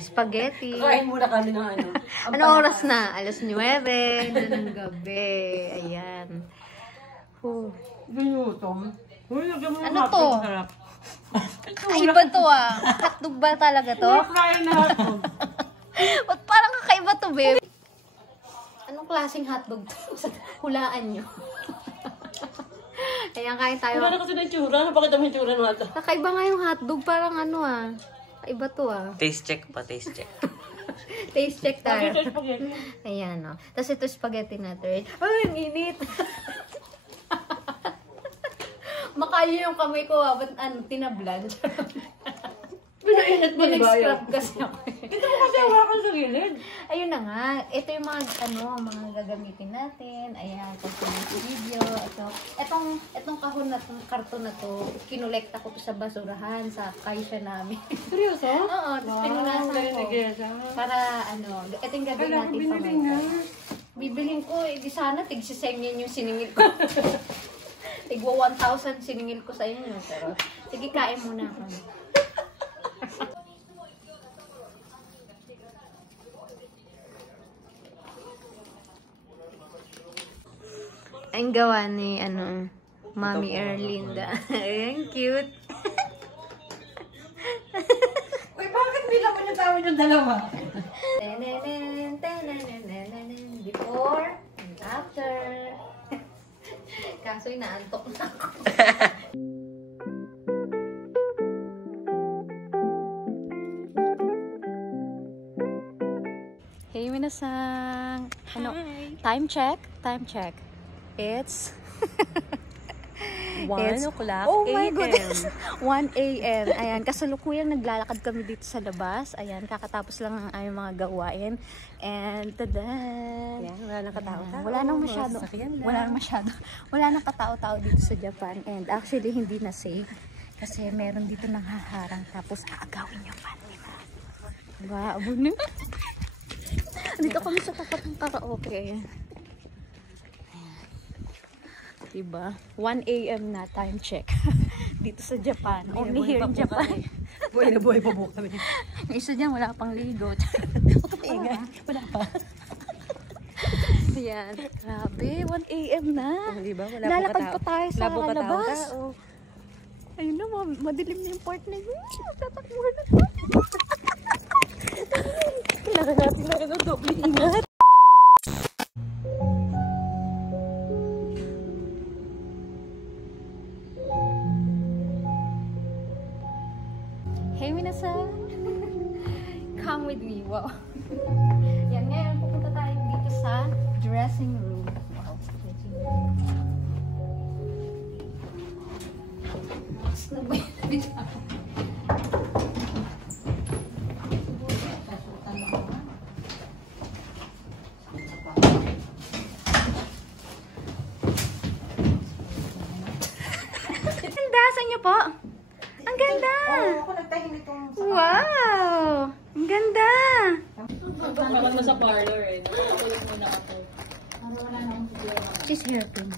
Spaghetti. Kain muna kami ng ano. Ano oras na? Alas 9 ng gabi. Ayan. Binutom. Ano to? Ay, iba to ah. Hotdog ba talaga to? Kain na hotdog. Ba't parang kakaiba to, babe? Anong klaseng hotdog to? Hulaan nyo. Ayan, kain tayo. Wala na kasi ng tsura. Napakita mo yung tsura ng hotdog. Kakaiba nga yung hotdog. Parang ano ah. Kakaiba to ah. Taste check pa, taste check. Taste check tayo. Ito spaghetti. Ayan o. Tapos ito spaghetti natin. Ay, ang init. Makayo yung kamay ko ah. Ba't tinablan? Pinainit mo na ba Nag-scrub kasi ako. Ito mo kasi hawakan sa gilid. Ayun na nga. Ito yung mga, mga gagamitin natin. Ayan. Kasi yung video. Itong kahon na to, karton na to, kinolekta ko to sa basurahan, sa kaisya namin. Seryoso? Oo. Tapos pinunasan ko. Para ito yung gagawin natin pa. Bibilhin ko, di sana tig-sisengyan yung siningil ko. Tigwa 1,000 siningil ko sa inyo. Pero, sige, kain muna ako. Ang gawa ni, Mami Erlinda. Ayan, cute. Uy, bakit nilaman yung tawag yung dalawa? Before and after. Kaso inaantok na ako. Hey, minasang. Time check. It's 1 o'clock oh my goodness. 1 a.m. Ayan, kasalukuyang naglalakad kami dito sa labas. Ayan, kakatapos lang ang aming mga gawain. And tadan! Yan, wala nang katao-tao. Wala nang katao-tao dito sa Japan. And actually, hindi na safe. Kasi meron dito nang haharang. Tapos aagawin yung fan nila. Wow, na. Dito kami sa tapat ng karaoke. Diba? 1 a.m. na, time check. Dito sa Japan. Only here in Japan. Buhay na buhay pa buka kami. Yung isa dyan, wala pang ligo. Wala pa. Ayan. Grabe, 1 a.m. na. Diba? Lalakad pa tayo sa labas. Oh. Ayun na, madilim na yung part na yun. Tatakbo na to. Kailangan natin na rin ang doble ingat. Hey, minasan! Come with me. Wow. Yan, ngayon pupunta tayo dito sa dressing room. Wow, dressing room. Ganda! Saan niyo po? Ang ganda! Ako nagtahimik itong... Wow! Ang ganda! Naman mo sa parlor eh. Nakatulog muna ako. She's hairpin.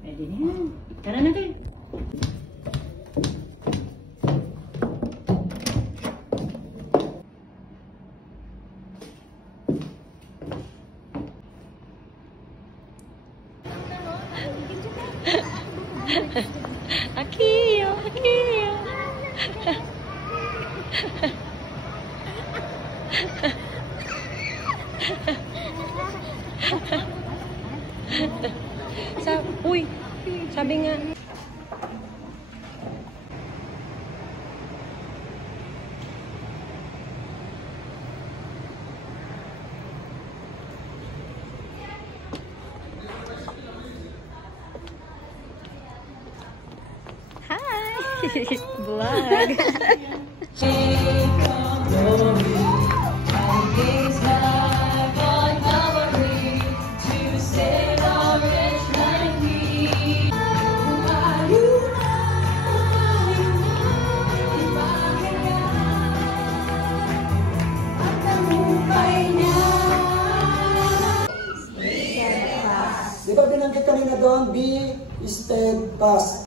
Pwede na yan. Tara natin. Akiyo, akiyo. Uy, sabi nga. Vlog. niya doon, be steadfast.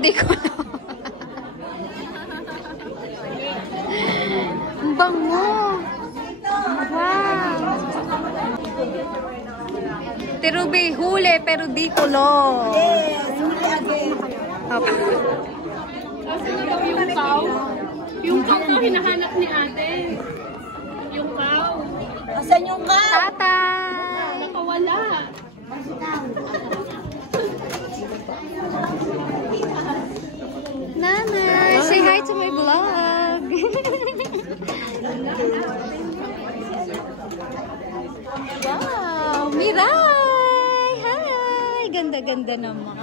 di ko na. Ang bango. Wow. Tirubi, huli pero di kulong. Opo. Yung cow? Yung cow na hinahanap ni ate. Yung cow. Asan yung ka? Tatay! Nakawala. Nanay, say hi to my vlog. Wow, Miray! Hi! Ganda-ganda naman.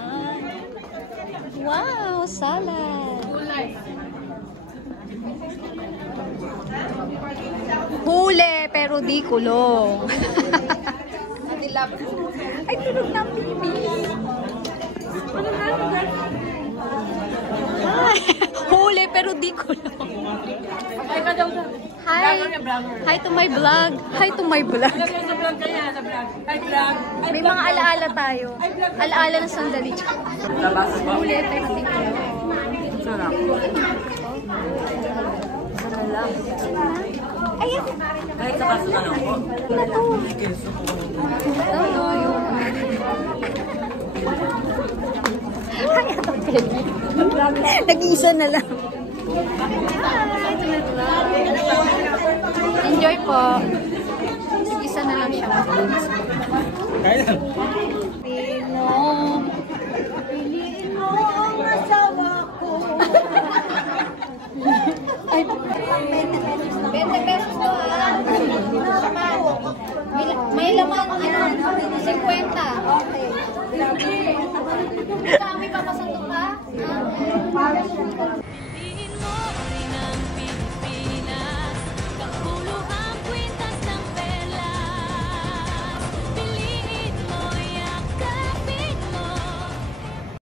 Wow, salad. Gulay. Huli, pero di kulong. Ay, tulog na ang baby. Ay, huli, pero di kulong. Ay, ka daw sa... Hi. Hi to my vlog. Hi to my vlog. Sa vlog kaya, sa vlog. Hi, vlog. May mga alaala tayo. Alaala ng sandali. Huli, pero di kulong. Sarap. Sarap. Ayan. Kahit sa kaso na lang po. Ay, ito pwede. Nag-iisa na lang. Enjoy po. Nag-isa na lang siya. Kaya lang. Piliin mo ang asawa ko. Ay, 20 pesos to ah. May laman, 50. Okay. Kami pa masantok ha?